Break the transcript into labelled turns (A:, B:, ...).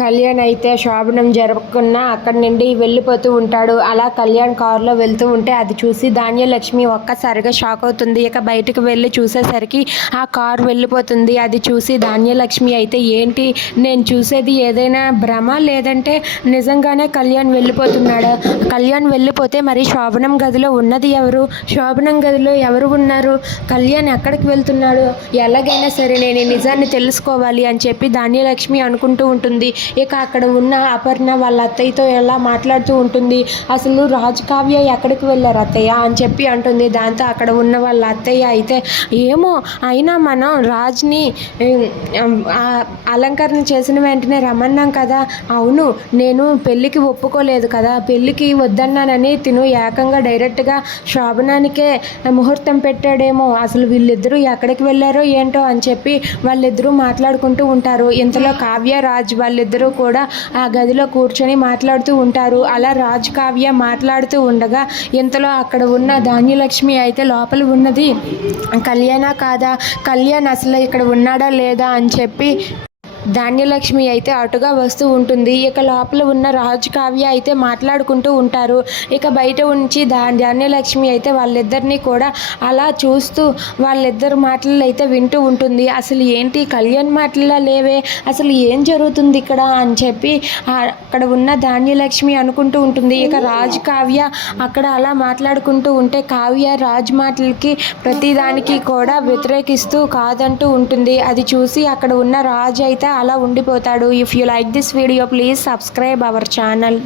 A: కళ్యాణ్ అయితే శోభనం జరగకున్నా అక్కడి నుండి వెళ్ళిపోతూ ఉంటాడు. అలా కళ్యాణ్ కారులో వెళ్తూ ఉంటే అది చూసి ధాన్యలక్ష్మి ఒక్కసారిగా షాక్ అవుతుంది. ఇక బయటకు వెళ్ళి చూసేసరికి ఆ కారు వెళ్ళిపోతుంది. అది చూసి ధాన్యలక్ష్మి అయితే ఏంటి? నేను చూసేది ఏదైనా భ్రమ? లేదంటే నిజంగానే కళ్యాణ్ వెళ్ళిపోతున్నాడు? కళ్యాణ్ వెళ్ళిపోతే మరి శోభనం గదిలో ఉన్నది ఎవరు? శోభనం గదిలో ఎవరు ఉన్నారు? కళ్యాణ్ ఎక్కడికి వెళ్తున్నాడు? ఎలాగైనా సరే నేను నిజాన్ని తెలుసుకోవాలి అని చెప్పి ధాన్యలక్ష్మి అనుకుంటూ ఉంటుంది. ఇక అక్కడ ఉన్న అపర్ణ వాళ్ళ అత్తయ్యతో ఎలా మాట్లాడుతూ ఉంటుంది అసలు రాజు కావ్య ఎక్కడికి వెళ్ళారు అత్తయ్య? అని చెప్పి అంటుంది. దాంతో అక్కడ ఉన్న వాళ్ళ అత్తయ్య అయితే ఏమో అయినా మనం రాజ్ని అలంకరణ చేసిన వెంటనే రమ్మన్నాం కదా. అవును నేను పెళ్ళికి ఒప్పుకోలేదు కదా పెళ్ళికి వద్దన్నానని తిను ఏకంగా డైరెక్ట్గా శోభనానికే ముహూర్తం పెట్టాడేమో అసలు వీళ్ళిద్దరూ ఎక్కడికి వెళ్ళారో ఏంటో అని చెప్పి వాళ్ళిద్దరూ మాట్లాడుకుంటూ ఉంటారు. ఇంతలో కావ్య రాజ్ వాళ్ళిద్దరు కూడా ఆ గదిలో కూర్చొని మాట్లాడుతూ ఉంటారు. అలా రాజ్ కావ్య మాట్లాడుతూ ఉండగా ఇంతలో అక్కడ ఉన్న ధాన్యలక్ష్మి అయితే లోపల ఉన్నది? కళ్యాణ కాదా? కళ్యాణ్ అసలు ఇక్కడ ఉన్నాడా లేదా? అని చెప్పి ధాన్యలక్ష్మి అయితే అటుగా వస్తూ ఉంటుంది. ఇక లోపల ఉన్న రాజు కావ్య అయితే మాట్లాడుకుంటూ ఉంటారు. ఇక బయట ఉంచి దా ధాన్యలక్ష్మి అయితే వాళ్ళిద్దరినీ కూడా అలా చూస్తూ వాళ్ళిద్దరు మాటలు అయితే వింటూ ఉంటుంది. అసలు ఏంటి కళ్యాణ్ మాటల్లో లేవే? అసలు ఏం జరుగుతుంది ఇక్కడ? అని చెప్పి అక్కడ ఉన్న ధాన్యలక్ష్మి అనుకుంటూ ఉంటుంది. ఇక రాజు కావ్య అక్కడ అలా మాట్లాడుకుంటూ ఉంటే కావ్య రాజు మాటలకి ప్రతిదానికి కూడా వ్యతిరేకిస్తూ కాదంటూ ఉంటుంది. అది చూసి అక్కడ ఉన్న రాజు అయితే అలా ఉండిపోతాడు. If you like this video please subscribe our channel